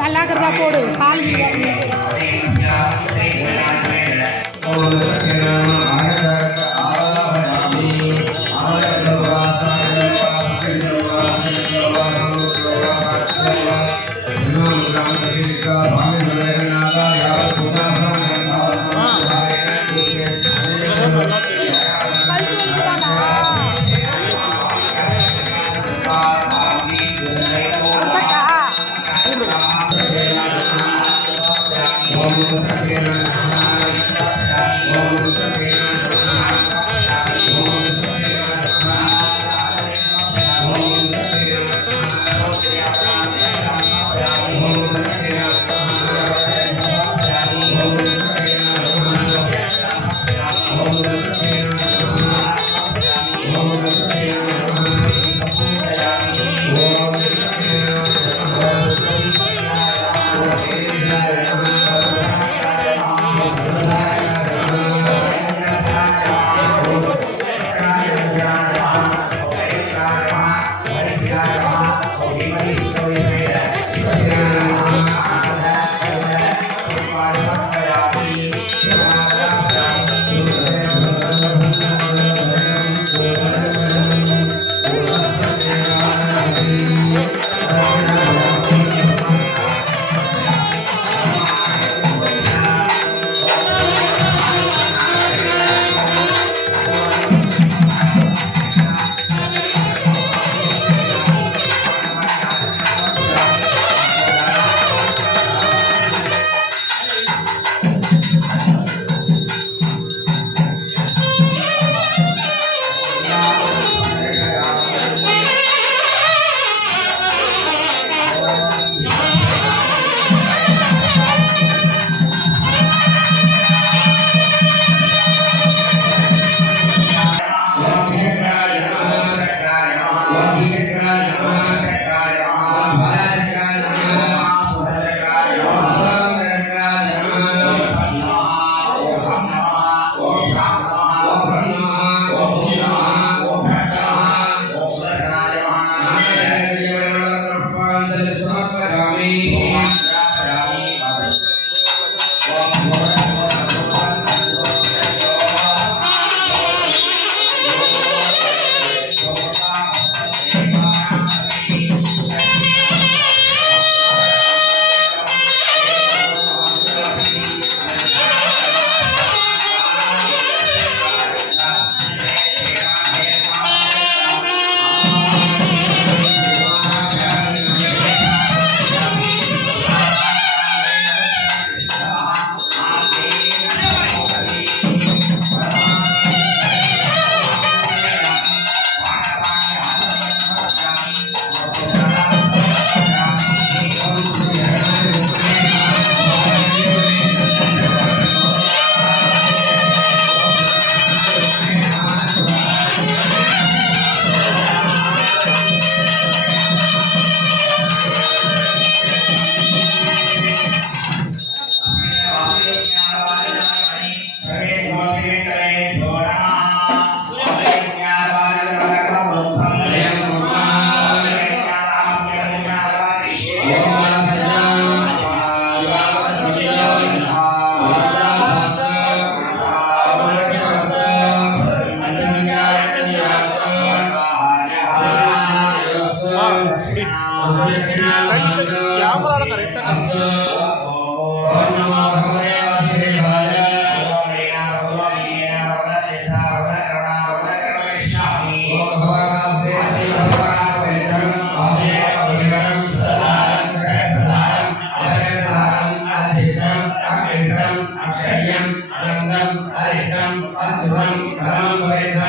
நல்லா போடு கால் ஓம்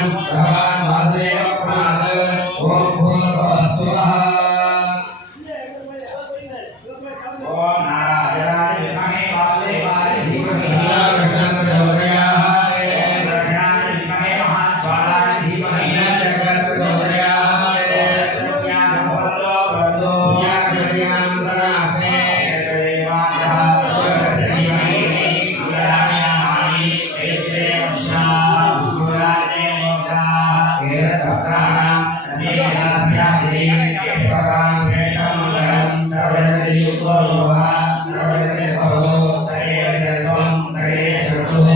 भगवान् वासुदेव प्रणमात् ओम भूर्भुवः स्वः ओम नारायणाय विद्महे वासुदेवाय धीमहि कृष्णं प्रचोदयात् कृष्णाय विद्महे महाज्वालाय धीमहि जगत् प्रचोदयात् सत्यानभवतो प्रभो ज्ञानं प्रणाते देवाः भगवस्य धीमहि गुणाम्यामानि वेदेवश्या गुणाने मोदाः एतद्भक्तानां तमेधास्यादि भगवान् श्रेष्ठं मङ्गलं सर्वजनयुक्तो योगः सर्वजनभवतो सर्वेशर्वं सर्वेशर्वो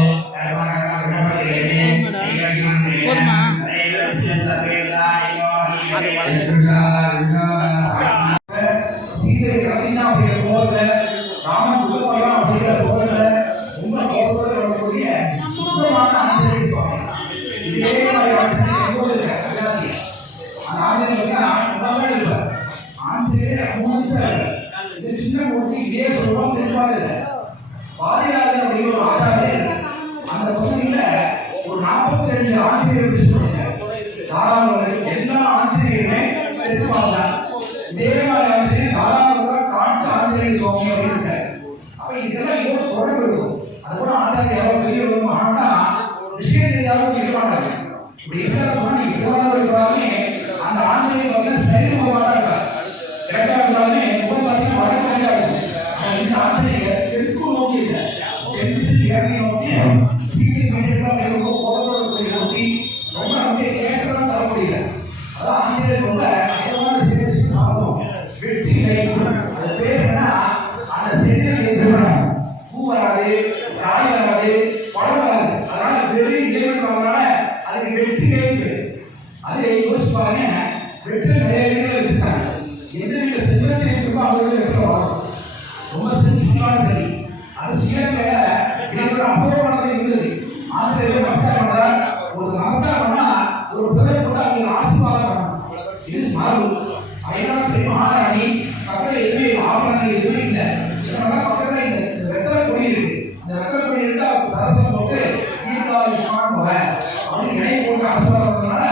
சீதை கவிஞா அப்படிங்கிற போர்ல ராமன் துருவலாம் அப்படிங்கிற சோழல ரொம்ப கோபத்தோட வரக்கூடிய சுத்தமான ஆஞ்சநேய சுவாமி இதே மாதிரி ஆஞ்சநேயர் எங்கூர் இருக்க கைலாசி அந்த ஆஞ்சநேயர் உடம்பே இல்லை ஆஞ்சநேயர் அமோனிச்சார் இது சின்ன மூர்த்தி இதே சொல்லுவோம் தெரியாத இல்லை பாதிராஜர் அப்படிங்கிற ஒரு ஆச்சாரியர் அந்த பகுதியில ஒரு 42 ஆஞ்சநேயர் பிடிச்சிருக்காங்க தாராளவர்கள் எல்லா ஆஞ்சநேயருமே பெருமாள் இதே மாதிரி ஆஞ்சநேயர் தாராளவர்கள் காட்டு ஆஞ்சநேய சுவாமி அப்படின்னு இருக்காரு அப்ப இதெல்லாம் ஏதோ தொடர்பு இருக்கும் அது கூட ஆச்சாரிய யாரோ பெரிய ஒரு மகான்னா விஷயம் தெரியாத இருக்க மாட்டாங்க இப்படி இருக்கிற சொன்னா நீங்க இருக்கிறாங்க அந்த ஆஞ்சநேயர் வந்து சைவமாக இருக்காரு கரெக்டா இருந்தாலுமே முகம் பார்த்தீங்கன்னா வடக்கு இருக்கும் இந்த ஆஞ்சநேயர் தெற்கு நோக்கி இல்லை தெற்கு இறங்கி நோக்கி சீதை மீண்டும் கோபத்தோடு நோக்கி ரொம்ப அப்படியே கேட்டதான் தர முடியல அதான் ஆஞ்சநேயர் ரொம்ப அதிகமான சிறப்பு சாதம் வெற்றி அது பேர் என்ன அந்த செடியில் திருமணம் பூ வராது காய் வராது பழம் வராது அதனால வெறி இறைவனால அதுக்கு வெற்றி கைப்பு அதை யோசிச்சு பாருங்க வெற்றி நிறைய வீடுகள் வச்சிருக்காங்க எந்த வீட்டில் செல்வ செய்திருக்கோ அவங்க வெற்றி வரும் ரொம்ப சென்சிட்டிவான சரி அது சீரக இதோட அசோகமானது இருந்தது ஆசிரியர் நமஸ்காரம் பண்றார் ஒரு நமஸ்காரம் பண்ணா ஒரு பிறகு கூட அவங்க ஆசீர்வாதம் பண்ணணும் இது மரபு அதனால தெரியும் ஆராணி பக்கத்துல எதுவுமே ஆபரணங்கள் எதுவுமே இல்லை இதனால பக்கத்துல இந்த வெத்தலை கொடி இருக்கு இந்த வெத்தலை கொடி இருந்தா சரஸ்வரம் போட்டு ஈர்காயுஷ்மான் போக அப்படின்னு இணை போட்டு ஆசீர்வாதம் பண்ணதுனால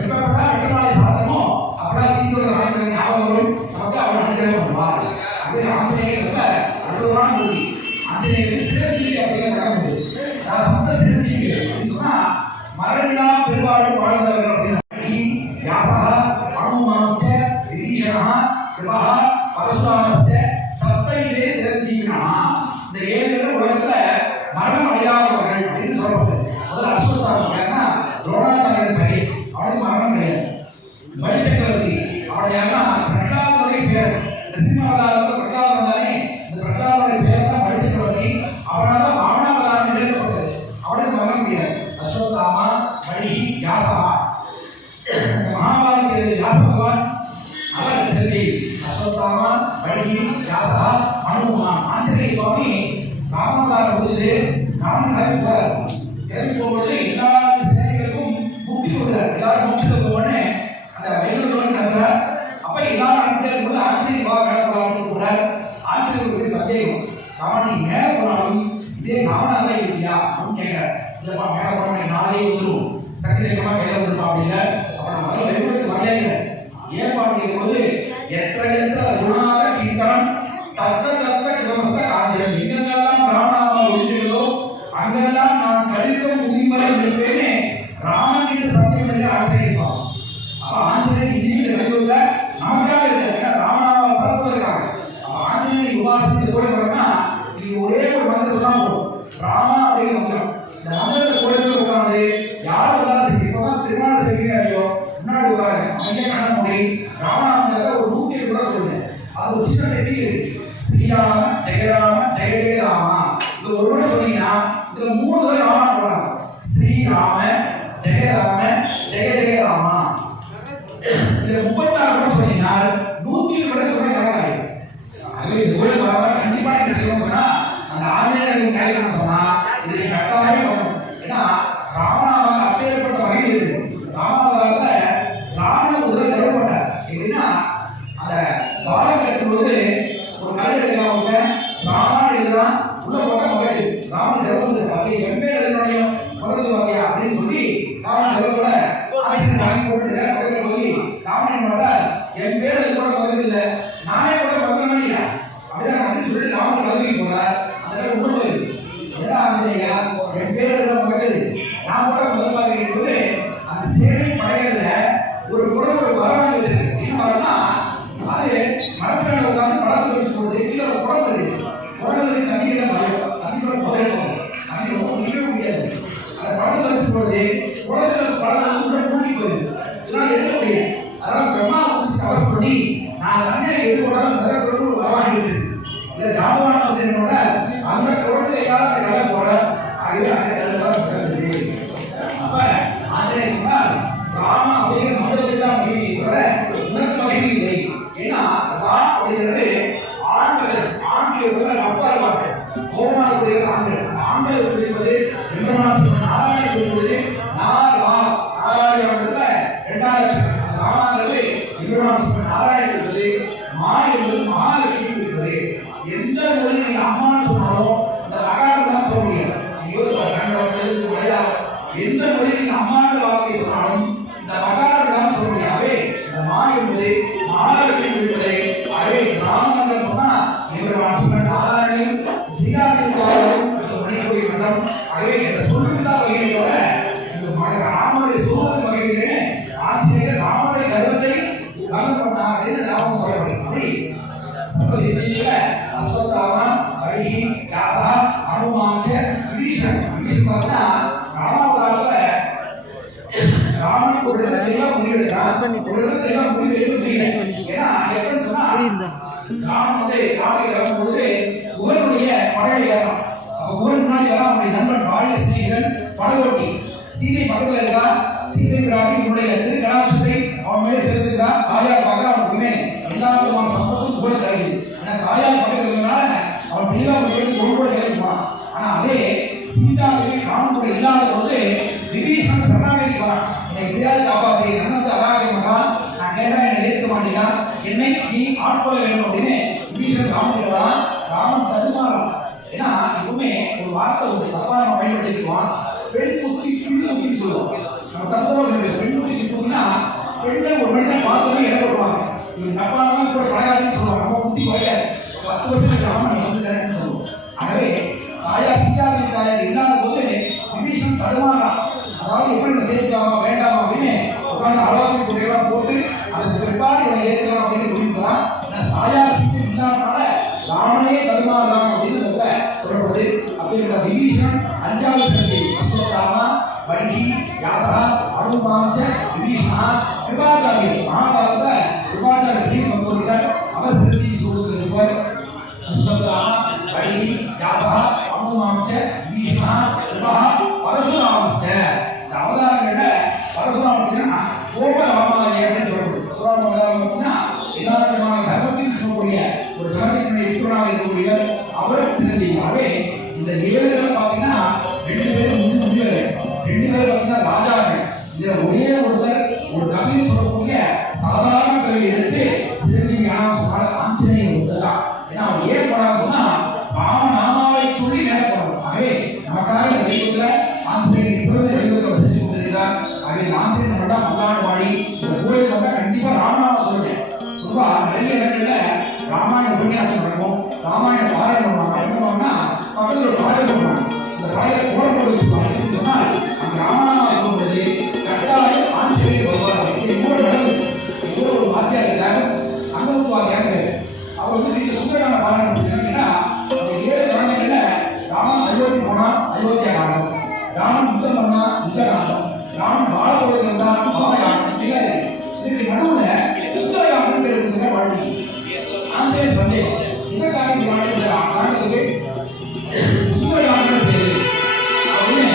இப்பதான் வெட்டமாலை சாதனமோ அப்புறம் சீதோட நாயகர் ஞாபகம் வரும் நமக்கு அவர் அனுகிரகம் பண்ணுவார் அது ஆஞ்சநேயர் ரொம்ப அற்புதமான மூர்த்தி ஆஞ்சநேயர் சிரஞ்சீவி அப்படிங்கிற படம் உண்டு சப்த சிரஞ்சீவி அப்படின்னு சொன்னா மரணிலா பெருவாழ்வு வாழ்ந்தவர்கள் அப்படின்னு யாசா அனுமாச்ச விபீஷணா கிருபா பரசுராமஸ்ச சப்தையிலே சிரஞ்சீவினா இந்த 7 பேர் உலகத்துல மரணம் அடையாதவர்கள் அப்படின்னு சொல்லப்படுது முதல்ல அஸ்வத்தாமன் ஏன்னா துரோணாச்சாரியன் படி அவனுக்கு மரணம் கிடையாது பலி சக்கரவர்த்தி அவனுடைய பிரகலாதனுடைய பேர் நரசிம்மவதாரத்தில் பிரகலாதன் வந்தானே இந்த பிரகலாதனுடைய பேர் தான் பலி சக்கரவர்த்தி அவனால வாமனாவதாரம் இழைக்கப்பட்டது அவனுக்கு மரணம் கிடையாது அஸ்வத்தாமா பலி யாசா மகாபாரதத்தில் வியாச பகவான் அவர் தெரிஞ்சு அஸ்வத்தாமா பலி யாசா அனுமான் ஆஞ்சநேய சுவாமி ராமவதாரம் முடிஞ்சது ராமன் கிளம்பி போகும்போது எல்லா சேனைகளுக்கும் முக்தி கொடுக்குறார் எல்லாரும் மோட்சத்துக்கு போகணும்னு அந்த வைகுண்டத்துக்கு நடக்கிறார் அப்ப எல்லாரும் அனுப்பிட்டே இருக்கும்போது ஆஞ்சநேயர் வா கிளம்புறான்னு கூப்பிடுறார் ஆஞ்சநேயருக்கு சந்தேகம் ராமன் நீ மேல போனாலும் இதே ராமனாவே இல்லையா அப்படின்னு கேட்கிறார் இல்லப்பா மேல போன நாளே வந்துடும் சக்தி சக்கரமா கையில வந்துருப்பா அப்படிங்கிற அப்ப நான் முதல்ல வைகுண்டத்துக்கு வரலேங்க ஏன் பாட்டு போது எத்த குணாத கீர்த்தனம் தத்த தத்த கிரமஸ்த காரியம் எங்கெல்லாம் ராமநாமா ஒழிஞ்சதோ அங்கெல்லாம் நான் கழிக்கும் முதிமலை இருப்பேனே ராமன் என்று சத்தியம் என்று ஆஞ்சநேய சுவாமி அப்ப ஆஞ்சநேயர் இன்னைக்கு கழிவுல நமக்காக இருக்காரு ராமநாமா பரப்புவதற்காக அப்ப ஆஞ்சநேயர் உபாசனத்தை கூட வரணும்னா நீங்க ஒரே ஒரு மந்திரம் சொன்னா போதும் ராமா அப்படிங்கிற மந்திரம் இந்த மந்திரத்தை கூட உட்கார்ந்து யார் வந்தாலும் சரி இப்பதான் திருமணம் செய்வீங்க இல்லையோ முன்னாடி உட்காருங்க அமைதியா கண்ண மூடி ராமநாமத்தை ஒரு 107 கூட சொல்லுங்க அது ஒரு சின்ன டெக்னிக் இருக்கு ஸ்ரீராம ஜெயராம ஜெய ஜெயராமா இது ஒரு முறை சொன்னீங்கன்னா இதுல 3 தடவை ராமா போடலாம் ஸ்ரீராம ஜெயராம ஜெய ஜெயராமா இதுல 36 முறை சொன்னீங்கன்னா 107 முறை சொன்ன கணக்காயிடும் அதுவே இது கூட கண்டிப்பா நீங்க செய்யணும் சொன்னா அந்த ஆஞ்சநேயருக்கு கையில் சொன்னா இது நீங்க கட்டாயம் பண்ணணும் ஏன்னா ராமநாம அப்பேற்பட்ட வகையில் இருக்கு ராமாவதாரத்துல ராமனை முதல்ல நிறுவப்பட்டார் எப்படின்னா அந்த வாரம் கட்டும்போது பொழுது உலகத்துல படம் மூழ்கி போயிருக்கு. இதனால எடுக்க முடியல. அதனால பிரம்மா குறிச்சு கவசம் பண்ணி நான் தண்ணியை எதிர்கொண்டாலும் நிறைய பொருட்கள் உருவாகிடுச்சு. இந்த ஜாம்பவான வசதியோட அந்த பொருட்கள் ஏதாவது கடை போட ஆகவே அந்த கடை சிறந்தது. அப்ப ஆஞ்சநேயர் சொன்னார் ராம அப்படிங்கிற மந்திரத்துக்கு தான் மகிழ்ச்சி தவிர உனக்கு மகிழ்ச்சி இல்லை. ஏன்னா ராம் அப்படிங்கிறது ஆண்கள் ஆண்கள் அப்பா இருப்பாங்க. கோமாரக்கூடிய ஆண்கள் குறிப்பது நாராயண குறிப்பது நாராயணத்துல 2000 ராமாங்கிறது நாராயண குறிப்பது மா என்பது மகாலட்சுமி குறிப்பது. எந்த மொழி நீங்க அம்மான்னு சொன்னாலும் அந்த அகாரம் சொல்ல முடியாது. எந்த மொழி நீங்க அம்மான்ற வார்த்தையை சொன்னாலும் இந்த அகாரம் சொல்ல முடியாது. இந்த மா என்பது மகாலட்சுமி குறிப்பதை அவை ராமன் சொன்னா எம்பெருமான் நாராயணன் சீதாதேவியாரும் மணிக்கோரி மதம் அவை என்ற சொல்லுக்குதான் வகையிலோட இந்த ராமனுடைய சோதனை வகையிலே ஆஞ்சநேயர் ராமனுடைய கர்வத்தை கவனம் பண்ணார் அப்படின்னு நாம சொல்லப்படுது. அப்படி சர்வதில அஸ்வத்தாமன் வைகி யாசா அனுமாஞ்ச விபீஷன் பார்த்தா ராமாவதாரத்துல ராமன் ஒரு இடத்துல முடிவெடுக்கிறார். ஒரு இடத்துல முடிவெடுக்க முடியல. ஏன்னா எப்படின்னு சொன்னா ராமன் ராமனை வரும்போது குகனுடைய படகு ஏறான். அப்ப குகன் முன்னாடி வர அவனுடைய நண்பன் பாலிய ஸ்நேகிதன் படகோட்டி சீதை பக்கத்துல இருக்கா. சீதை பிராட்டி உன்னுடைய திருக்கடாட்சத்தை அவன் மேலே செலுத்துக்கா. தாயார் பார்க்க அவனுக்குமே எல்லா விதமான சம்பத்தும் கூட கிடைக்குது. ஏன்னா தாயார் பக்கத்துல இருக்கிறதுனால அவன் தெளிவா எடுத்து ஒவ்வொரு கிடைக்குமா. ஆனா அதே சீதாதேவி ராமன் கூட இல்லாத போது விபீஷன் சரணாகதி வரான். என்னை எப்படியாவது காப்பாற்றி நன்னது அராஜகம் பண்றான். நான் கேட்டா என்னை ஏற்க மாட்டேங்கிறா. என்னை நீ ஆட்கொள்ள வேண்டும் அப்படின்னு விபீஷன் ராமன் வரான். ராமன் தடுமாறான். ஏன்னா எப்பவுமே ஒரு வார்த்தை உண்டு தப்பா நம்ம பயன்படுத்திக்குவோம். பெண் புத்தி பின் புத்தின்னு சொல்லுவோம். நம்ம தத்துவம் சொல்லுவோம். பெண் புத்தி பின் புத்தினா பெண்கள் ஒரு மனிதன் பார்த்தோன்னே இடப்படுவாங்க. இவங்க தப்பானதான் கூட பழையாதுன்னு சொல்லுவாங்க. நம்ம புத்தி பழையாது. 10 வருஷம் ராமன் நீ சொல்லி தரேன்னு சொல்லுவோம். ஆகவே தாயார் சீதாதேவி தாயார் இல்லாத போது விபீஷன் தடுமாறான். அதாவது எப்படி நம்ம சேர்க்கலாமா வேண்டாமா அப்படின்னு உட்காந்து ஆலோசனை குறையெல்லாம் போட்டு அதுக்கு பிற்பாடு இவனை ஏற்கலாம் அப்படின்னு முடிவுதான். தாயார் சீதை இல்லாதனால ராமனே தடுமாறுறான் அப்படின்னு சொல்லப்படுது. அப்படிங்கிற விபீஷன் 5வது சந்தி அஸ்வத்தாமா வடிகி யாசா அனுமாஞ்ச விபீஷணா கிருபாச்சாரி மகாபாரத கிருபாச்சாரி பிரிவு கம்போதிதர் அவர் சிறுதி சொல்லுகிற அஸ்வத்தாமா வடிகி யாசா அனுமாஞ்ச விபீஷணா கிருபா பரசுராமஸ்ச. இந்த அவதாரங்கள்ல பரசுராம அப்படின்னா கோப ராமாலயம் அப்படின்னு சொல்லப்படுது. பரசுராம அவதாரம் அப்படின்னா எல்லா விதமான தர்மத்தையும் சொல்லக்கூடிய ஒரு ஜனத்தினுடைய புத்திரனாக இருக்கக்கூடிய அவர் சிறந்தீங்களாவே இந்த 7 பேர் பார்த்தீங்கன்னா 2 பேர் முதியவர், 2 பேர் பார்த்தீங்கன்னா ராஜாக்கள். இதுல ஒரே ஒருத்தர் ஒரு கவின்னு சொல்லக்கூடிய சாதாரண கவியை எடுத்து சிரஞ்சீவி ஆனான்னு சொன்னாலும் ஆஞ்சநேயர் ஒருத்தர் தான். ஏன்னா அவர் ஏன் போனான்னு சொன்னா ராமநாமாவை சொல்லி நேரப்படும். ஆகவே நமக்காக இந்த தெய்வத்துல ஆஞ்சநேயர் பிறந்த தெய்வத்தை செஞ்சு கொண்டிருக்கிறார். ஆகவே ஆஞ்சநேயர் மட்டும் மல்லாண்டு வாடி இந்த கோயில் மட்டும் கண்டிப்பா ராமநாம சொல்லுங்க. பொதுவா நிறைய இடங்கள்ல ராமாயண உபன்யாசம் நடக்கும். ராமாயண பாராயணம் பண்ணுவாங்க. என்ன பண்ணுவாங்கன்னா பக்கத்துல ஒரு பாடல் பண்ணுவாங்க. இந்த பாடலை கோலம் போட்டு வச்சுப்பாங்க. சொன்னால் அந்த ராமாயணம் சொல்லும்போது கட்டாயம் ஆஞ்சநேயர் வருவார். இது கூட நடந்தது. இது ஒரு வாத்தியார் இருக்காரு. அங்க ஒரு வாத்தியார் அவர் வந்து நீங்க சுந்தரகாண்ட பாராயணம் செஞ்சீங்கன்னா 7 குழந்தைகள்ல ராமன் அயோத்தி போனா அயோத்தியா காண்டம், ராமன் யுத்தம் பண்ணா யுத்த காண்டம், ராமன் பாலபோடு இருந்தா பாலகாண்டம். இதுக்கு நடுவுல சுந்தரகாண்டம் பேர் வாழ்க்கை ஆஞ்சநேயர் சந்தேகம் இதற்காக காண்டத்துக்கு சுந்தரகாண்டம் பேரு அப்படின்னு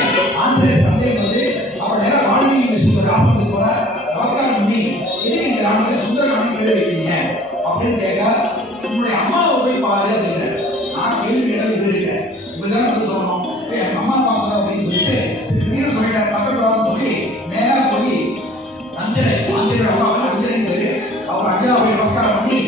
ஆஞ்சநேயர் சந்தேகம் வந்து அவர் நேரம் வாழ்க்கை சுந்தர ஆசிரமத்துக்கு போற நமஸ்காரம் பண்ணி எதுக்கு இந்த ராமனுக்கு சுந்தரகாண்டம் பேர் வைக்கிறீங்க அப்படின்னு கேட்க உங்களுடைய அம்மாவை போய் பாரு அப்படிங்கிற. நான் கேள்வி கேட்டால் இருக்கேன் இப்படிதான் வந்து சொல்லணும். என் அம்மா பாசம் அப்படின்னு சொல்லிட்டு நீரும் சொல்லிட்டேன் பக்கத்து சொல்லி நேராக போய் ஆஞ்சநேயர் அம்மா அஞ்சலி பேரு அவர் அஞ்சலா போய் நமஸ்காரம் பண்ணி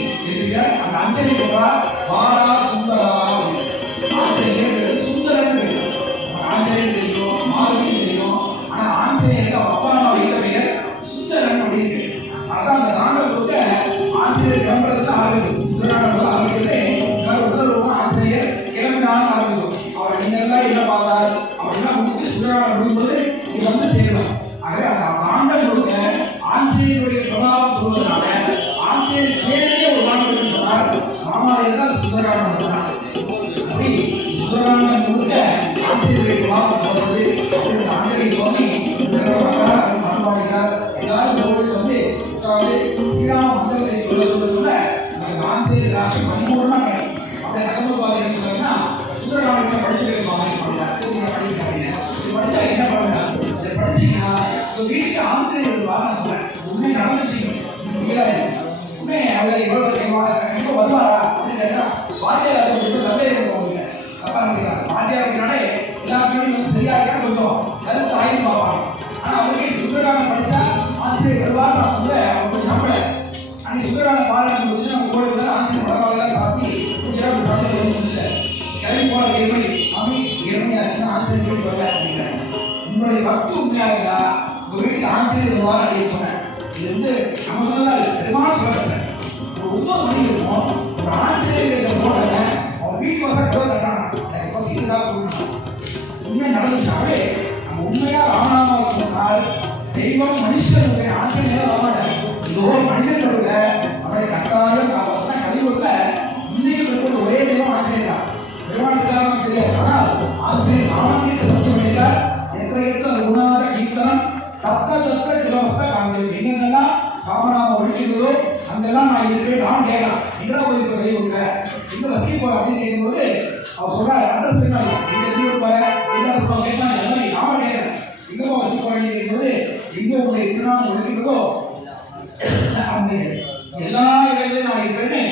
வீட்டுக்கு ஆஞ்சநேயர் வருவார் நான் சொன்னேன். உண்மை நடந்துச்சு. உண்மை அவரை கண்டிப்பா வருவாரா அப்படின்னு கேட்டா வாத்தியார் கொஞ்சம் சந்தேகம் பண்ணுவாங்க. அப்பா என்ன செய்யறாங்க, வாத்தியார் அப்படின்னாலே எல்லாருமே வந்து சரியா இருக்கா கொஞ்சம் கருத்து ஆய்வு பார்ப்பாங்க. ஆனா அவருக்கு சுந்தரகாண்டம் படிச்சா ஆஞ்சநேயர் வருவார் நான் சொல்றேன். அவங்க கொஞ்சம் நம்பல. அன்னைக்கு சுந்தரகாண்ட பாராயணம் முடிச்சு நம்ம கோயிலுக்கு ஆஞ்சநேயர் படவாளெல்லாம் சாத்தி கொஞ்சம் சாத்தி முடிச்சேன். கிளம்பி போற 7 மணி சாமி 7 மணி ஆச்சுன்னா ஆஞ்சநேயர் வீட்டுக்கு வரல அப்படிங்கிறாங்க. உங்களுடைய பக்தி உண்மையா இருந்தா உங்க வீட்டுக்கு ஆஞ்சநேயர் வருவார் அப்படின்னு சொன்னேன். இது வந்து நம்ம சொன்னதா பெருமாள் சொல்லப்பட்டேன். ஒரு 9 மணி இருக்கும், ஒரு ஆஞ்சநேயர் சொல்றாங்க அவன் வீட்டு வாசல் கதவை தட்டானா எனக்கு பசிக்குதா கொடுக்கணும். உண்மை நடந்துச்சாவே நம்ம உண்மையா ராமநாமா சொன்னால் தெய்வம் மனுஷனுடைய ஆஞ்சநேயர் வரமாட்டாங்க. இதோ மனிதன் கடவுள நம்மளை கட்டாயம் காப்பாற்றினா கலியுகத்துல இன்னைக்கு இருக்கிற ஒரே தெய்வம் ஆஞ்சநேயர் தான். பெருமாளுக்காரன் தெரியாது. ஆனால் ஆஞ்சநேயர் ராமன் வீட்டு சத்தியம் பண்ணிட்டார். எத்தனை அது குணாத கீர்த்தனம் தத்த தத்த கிலோஸ்த காண்கிறது. எங்கெங்கெல்லாம் ராமநாமம் ஒழிக்கிறதோ அங்கெல்லாம் நான் இருக்கிறேன். நான் கேட்கலாம் எங்கடா போயிருக்க வெளியூர்ல எங்க வசதி போற அப்படின்னு கேட்கும்போது அவர் சொல்றாரு அட்ரஸ் பண்ணாங்க. எங்க வெளியூர் போற எங்க சொல்லுவாங்க கேட்கலாம் எல்லாம் நாம கேட்கிறேன். எங்க வசதி போறேன்னு கேட்கும்போது எங்க உங்களுடைய திருநாமம் ஒழிக்கிறதோ அந்த எல்லா இடங்களையும் நான் இருக்கிறேன்னு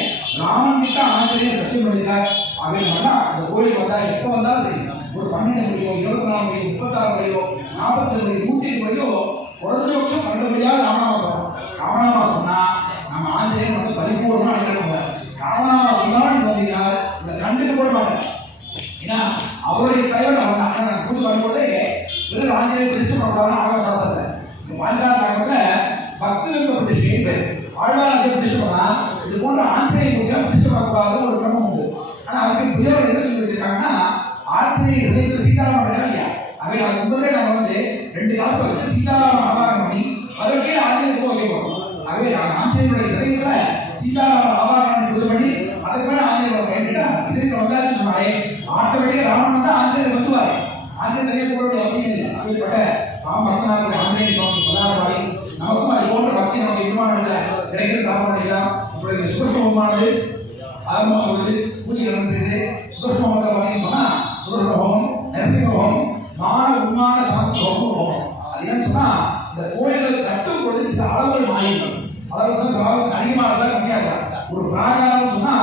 ராமன் கிட்ட ஆஞ்சநேயர் சத்தியம் பண்ணிருக்கார். அப்படின்னு சொன்னா அந்த கோயிலுக்கு வந்தா எப்ப வந்தாலும் சரி ஒரு 12 மணியோ 24 மணியோ 36 மணியோ 42 மணியோ 108 மணியோ குறைஞ்சபட்சம் 12 மணியாவது ராமநாமா சொல்லணும். ராமநாமா சொன்னா நம்ம ஆஞ்சநேயர் வந்து பரிபூர்ணமா நினைக்கிறோம். ராமநாமா சொன்னாலும் நீங்க வந்தீங்கன்னா இந்த கண்டுக்கு போட மாட்டேன். ஏன்னா அவருடைய தயவு நான் கூட்டு வரும்போதே வெறும் ஆஞ்சநேயர் பிரதிஷ்டை பண்ணாலும் ஆகசாஸ்திரத்தை இந்த பாஞ்சாலத்துல பக்தர்கள் பிரதிஷ்டை பேர் ஆழ்வாராஜ்ய பிரதிஷ்டை பண்ணா இது போன்ற ஆஞ்சநேயர் பூஜை பிரதிஷ்டை பண்ணக்கூடாத ஒரு கிரமம் உண்டு. ஆனா அதுக்கு புதியவர் என்ன சொல்லி வச்சிருக்காங்கன்னா ஆஞ்சநேயர் ஹிருதயத்தில் சீதாராமன் இல்லையா அவை நாங்கள் முதலே நாங்கள் வந்து 2 காசு வச்சு சீதாராமன் ஆவாரம் பண்ணி அதற்கே ஆஞ்சநேயர் வைக்க போறோம். ஆகவே நாங்கள் ஆஞ்சநேயருடைய ஹிருதயத்துல சீதாராமன் ஆவாரம் பூஜை பண்ணி அதுக்கு மேலே ஆஞ்சநேயர் கேட்டுட்டா இதற்கு வந்தாச்சுன்னு சொன்னாலே ஆட்டோமேட்டிக்கா ராமன் வந்து ஆஞ்சநேயர் வந்துவாரு. ஆஞ்சநேயர் நிறைய போட அவசியம் இல்லை. அப்படிப்பட்ட ராம பக்தனாக ஆஞ்சநேய சுவாமி பிரதானமாய் நமக்கும் அது போன்ற பக்தி நமக்கு விமானத்தில் கிடைக்கிற ராமனையெல்லாம் இப்படி சுகர்பமானது ஆரம்பமானது பூஜை நடந்துருக்குது. சுகர்பமத்தில் பார்த்தீங்கன்னு சொன்னா சுகர்ப ஹோமம், நரசிம்ம ஹோமம், மான உண்மான சாந்தி ஹோமம். அது என்னன்னு சொன்னா இந்த கோயில்கள் கட்டும் பொழுது சில அளவுகள் மாறிடும். அதாவது அதிகமாக இருந்தால் கம்மியாக இருந்தா ஒரு பிராகாரம் சொன்னா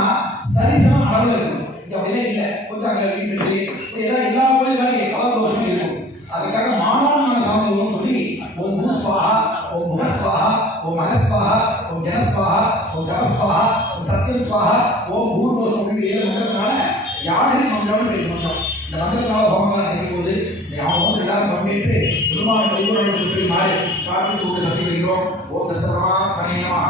சரிசமம் அளவில் இருக்கும். இங்க அப்படியே இல்லை கொஞ்சம் அங்கே வீட்டு ஏதாவது எல்லா கோயிலும் கலர் தோஷமும் இருக்கும். அதுக்காக மானவனான சாமி சொல்லி ஓம் பூஸ்வாஹா, ஓம் புகஸ்வாஹா, ஓம் அகஸ்வாஹா, ஓம் ஜனஸ்வாஹா, ஓம் தபஸ்வாஹா, ஓம் சத்யம் ஸ்வாஹா, ஓம் பூர்வசம் அப்படின்னு 7 மந்திரத்தினால யாரையும் மந்திரம் பேர் மந்திரம். இந்த மந்திரத்தினால ஹோமங்கள் நினைக்கும் போது இந்த ஹோமத்தில் எல்லாரும் பங்கேற்று பெருமாள் பரிபூரணத்துக்கு மாறி பிரார்த்தித்து கொண்டு சத்தியம் வைக்கிறோம். ஓம் தசரமா கணேனமா.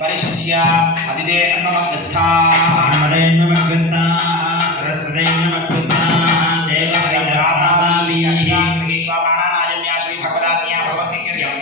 परिशिष्य अदिते अन्नमग्रस्था सरस्वती नमग्रस्था देवहरिदासाली अखिलां गृहीत्वा प्राणानायम्या श्री भगवदाज्ञा भगवती क्रियम्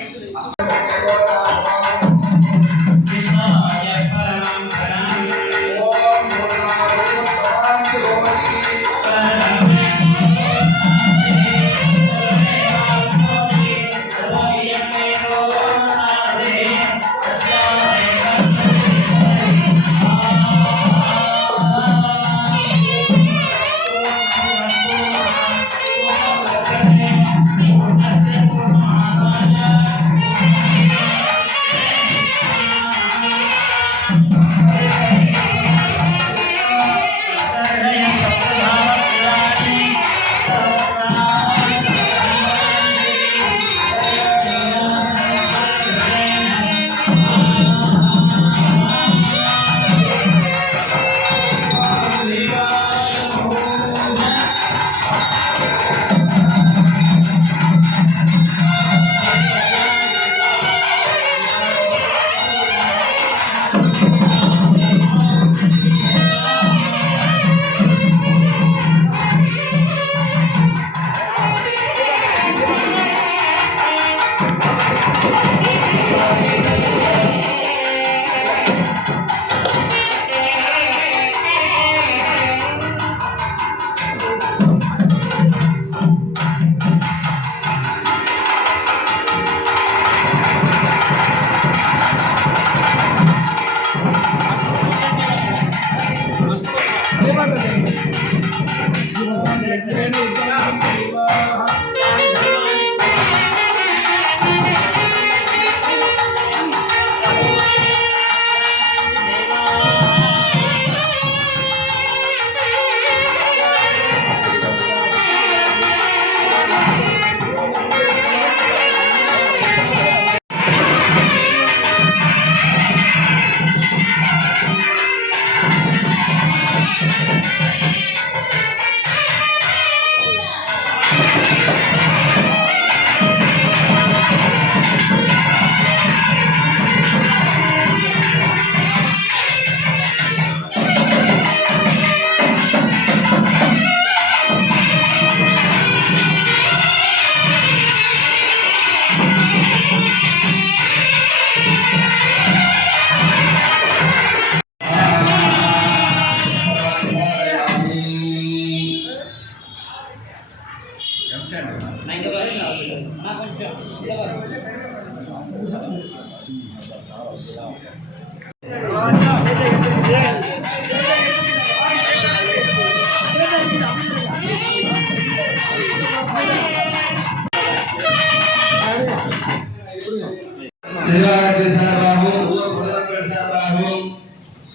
நிர்வாகத்தில் சார்பாகவும் ஊர் பொதுமக்கள் சார்பாகவும்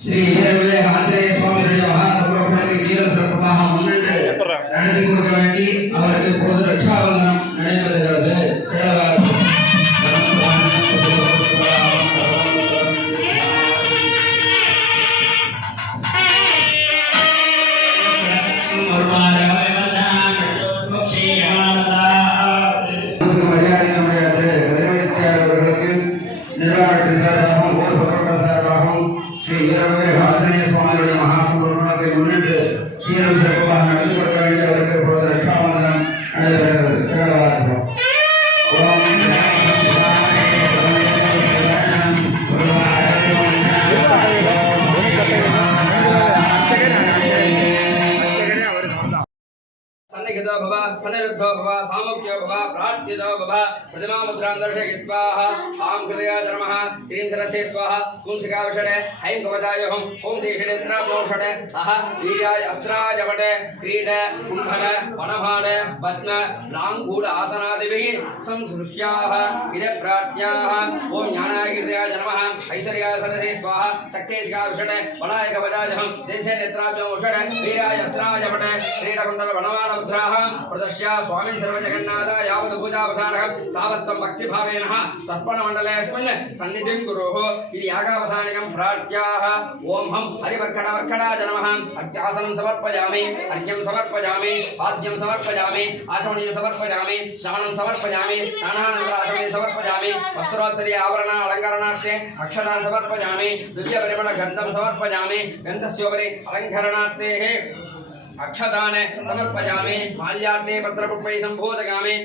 ஸ்ரீ ஈரவிலை ஆந்திரேய சுவாமிகளுடைய மகா சமர்ப்பணத்தை சீரம் சிறப்பாக முன்னின்று நடத்தி கொடுக்க வேண்டி அவருக்கு பொது ரட்சாபந்தனம் நடைபெறுகிறது. நிர்வாகத்தின் சார்பாகவும் ஊர் பொதுமக்கள் சார்பாகவும் ஸ்ரீ ஈரவிலை ஆஞ்சநேய சுவாமிகளுடைய மகா சமர்ப்பணத்தை முன்னிட்டு சீரம் சிறப்பாக நடத்தி கொடுக்க வேண்டிய அவருக்கு பொது ரட்சாபந்தனம் நடைபெறுகிறது. சிறப்பாக सन्निहितो भव सनिरुद्धो भव सामुख्यो भव प्रार्थितो भव प्रतिमा मुद्रां दर्शयित्वाः आं हृदया धर्मः ह्रीं सरसे स्वाहा कुंसिकावषडे ऐं कवचाय ॐ दीक्षिणेन्द्राभूषणे अह वीर्याय अस्त्राय वटे क्रीड कुम्भल वनभाल पद्म लाङ्गूल आसनादिभिः संसृष्याः इद प्रार्थ्याः ॐ ज्ञानाय हृदयाय नमः ऐश्वर्याय सरसे स्वाहा शक्तिकावषडे वनाय कवचाय देशे नेत्राभ्यो उषडे वीर्याय अस्त्राय वटे क्रीडकुण्डल वनमाल प्रदर्श्य स्वामी सर्वजगन्नाथ यावत् पूजावसानः तावत्तं भक्तिभावेन तर्पणमण्डलेऽस्मिन् सन्निधिं कुरुः इति यागावसानिकं प्रार्थ्याः ॐ हं हरिवर्खडाय नमः अर्घ्यासनं समर्पयामि अर्घ्यं समर्पयामि पाद्यं समर्पयामि आचमनीयं समर्पयामि स्नानं समर्पयामि स्नानानन्तरं आचमनीयं समर्पयामि वस्त्रोत्तरीय आवरण अलङ्करणार्थे अक्षतान् समर्पयामि दिव्यपरिमलगन्धं समर्पयामि गन्धस्योपरि अलङ्करणार्थे अक्षतान् समर्पयामि माल्यार्थे पत्रपुष्पैः सम्बोधयामि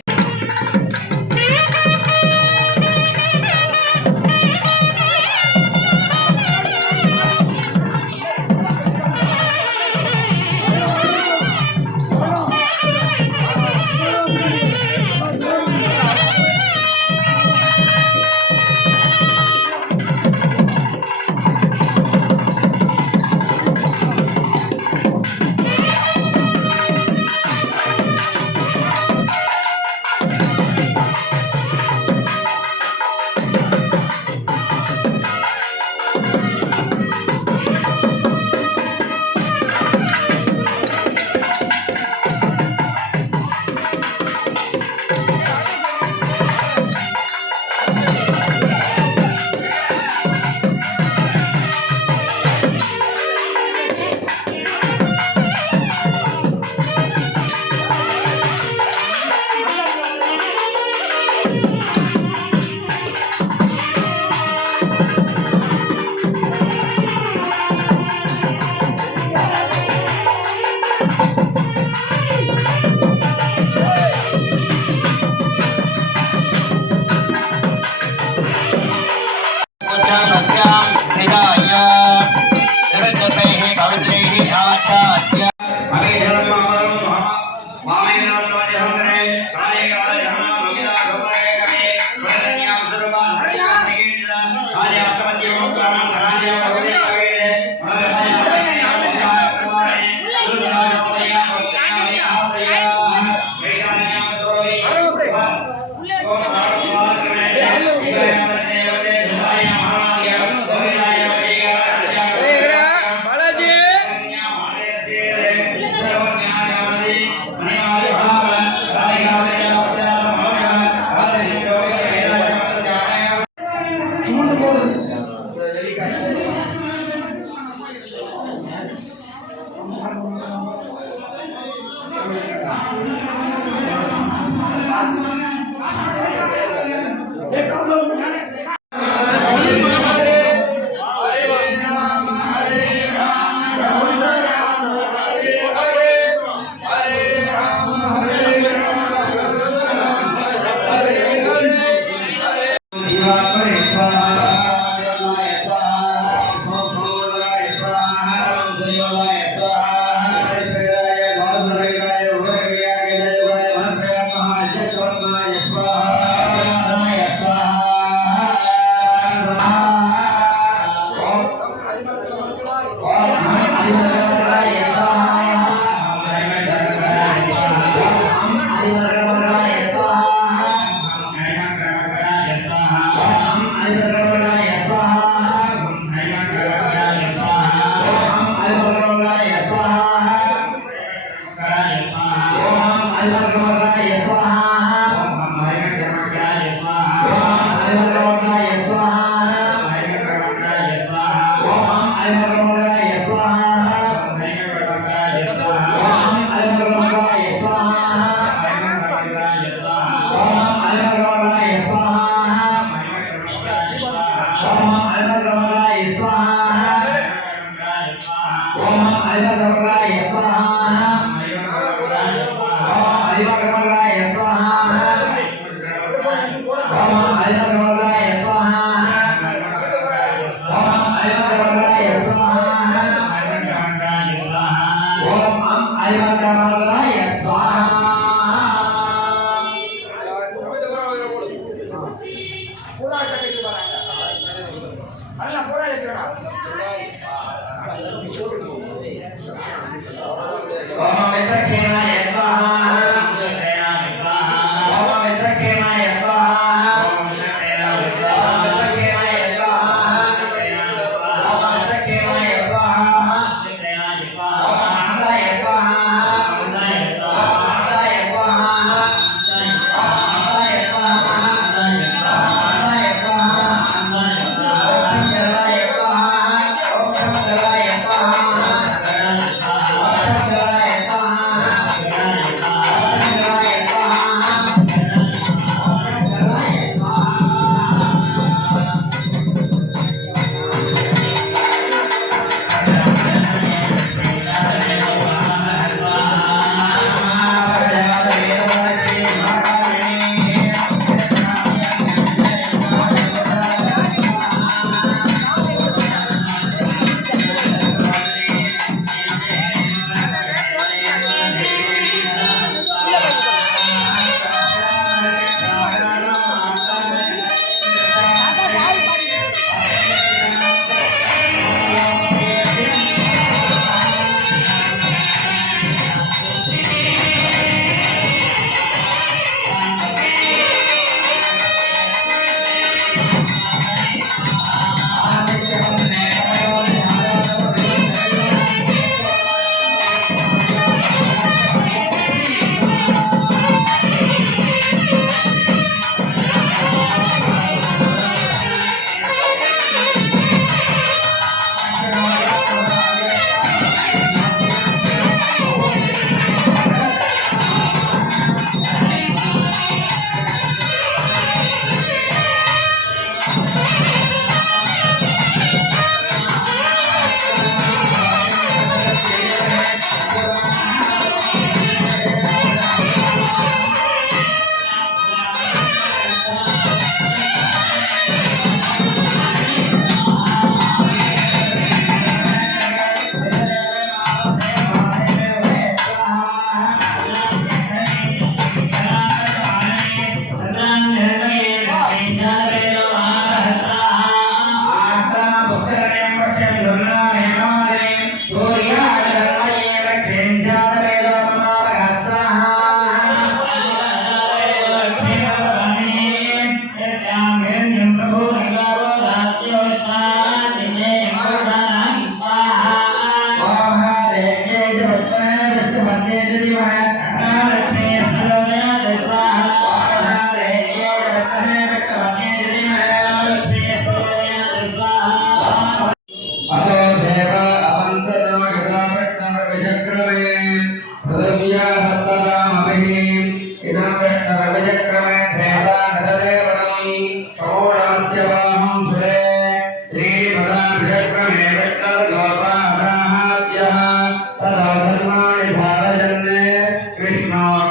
Om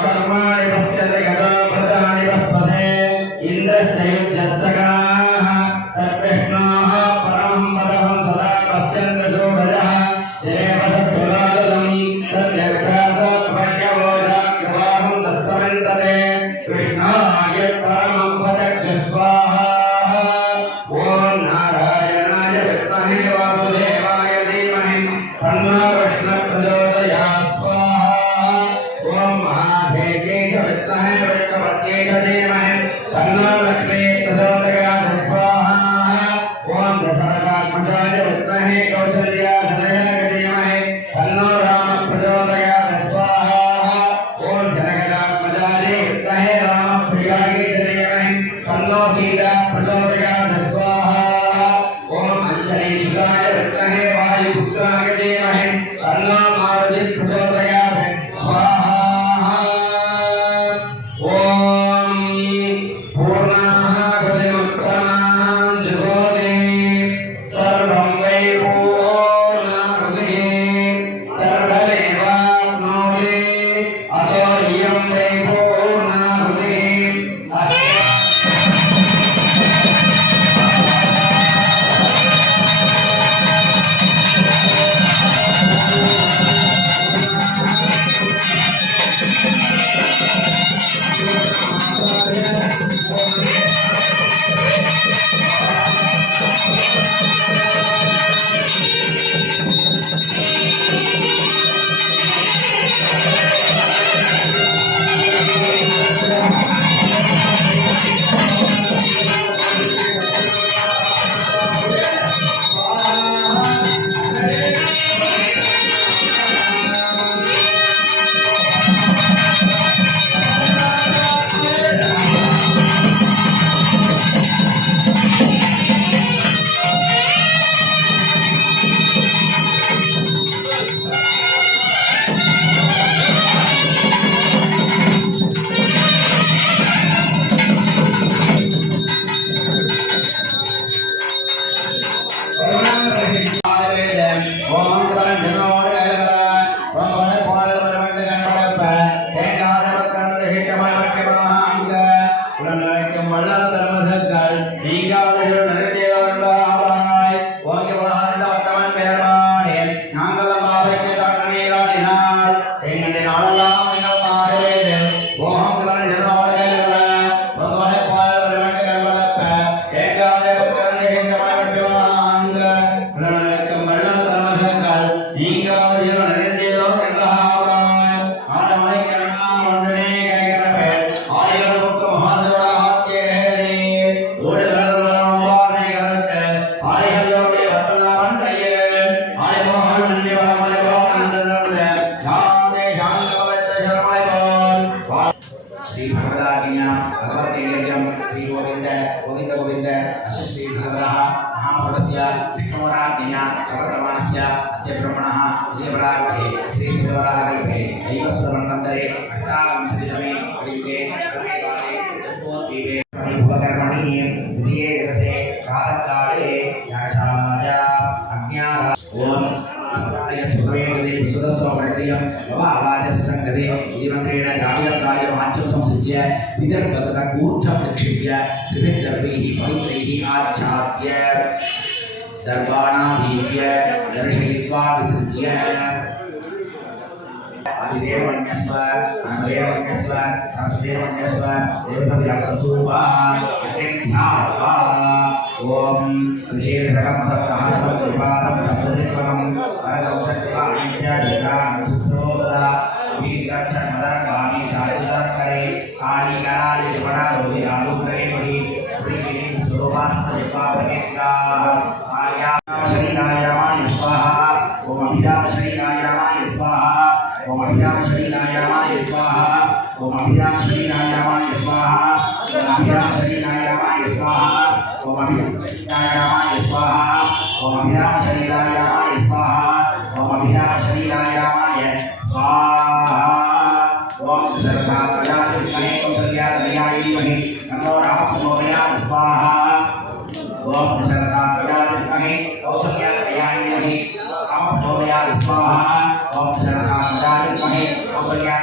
कर्माणि पश्यति यतो प्रजानि वस्पते इन्द्रस्य युज्यस्तकाः तद्विष्णोः परमं पदं सदा पश्यन्ति सूरजः देव सत्पुरादम् तद्निर्भ्रासत्पण्यवोजाग्रवाहं तस्समिन्दते कृष्णाय परमं पदज्ञ स्वाहा ॐ नारायणाय विद्महे वासुदेवाय धीमहि तन्नो विष्णुः प्रचोदयात् स्वाहा ॐ महादेव्यै च विद्महे विष्णुपत्न्यै च धीमहि तन्नो लक्ष्मीः प्रचोदयात् स्वाहा ॐ दशरथात्मजाय विद्महे कौसल्याधनाय धीमहि तन्नो रामः प्रचोदयात् स्वाहा ॐ जनकरात्मजाय विद्महे रामप्रियाय च धीमहि तन्नो सीता प्रचोदयात् स्वाहा ॐ अंजनीसुताय विद्महे वायुपुत्राय धीमहि तन्नो मारुतिः प्रचोदयात् स्वाहा ॐ पूर्णाः कृतिमुत्तमां जुहोति सर्वं वै पूर्णाकृतिः सर्वमेवाप्नोति अतो इयं वै पूर्णाकृतिः श्री भगवदाज्ञा भगवद्गीतं श्री गोविंद गोविंद गोविंद अस्य श्री भगवतः महापुरुषस्य विष्णुराज्ञया भगवतवानस्य अद्य ब्रह्मणः देवराज्ञे श्री शिवरागल्भे ऐवस्वरमन्दिरे अष्टाविंशतितमे कलियुगे कलिकाले चतुर्थीवे परिभवकर्मणि द्वितीये दिवसे प्रातःकाले यागशालाय अज्ञात ओम सुसमेतदे विशुद्धस्वमण्डलीयं भवावाचसङ्गते इदिमन्त्रेण जागृताय वाच्यं संसृज्य विदर्भगतकूर्चं निक्षिप्य त्रिभिर्गर्भैः पवित्रैः आच्छाद्य दर्बाणादीप्य दर्शयित्वा विसृज्य आदिदेवन्यस्व अनदेवन्यस्व सरस्वतीवन्यस्व देवसव्याकरसूपा ध्यात्वा ओम ऋषेर्धकं सप्तहस्तं त्रिपादं सप्तजिह्वं वरदं सत्यवाणीच विक्रां सुस्रोदा वीरक्षणमदरगामी चाचितस्करे कालीकराली स्वरालोहि आलुग्रहे महि श्रीगिरिं स्वरूपास्तजिह्वाप्रनेत्रा आर्या शरीराय रमाय स्वाहा ओम अभिराम शरीराय रमाय स्वाहा ओम अभिराम शरीराय रमाय स्वाहा ओम अभिराम शरीराय रमाय स्वाहा ओम अभिराम शरीराय रमाय स्वाहा ओम अभिराम शरीराय रमाय स्वाहा ओम अभिराम शरीराय रमाय स्वाहा ओम अभिराम शरीराय रमाय स्वाहा ओम शरदात्मजाय कौसल्याय धीमहि तन्नो रामः प्रचोदयात् स्वाहा ओम शरदात्मजाय कौसल्याय धीमहि रामः प्रचोदयात् स्वाहा ओम शरदात्मजाय कौसल्याय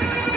Thank you.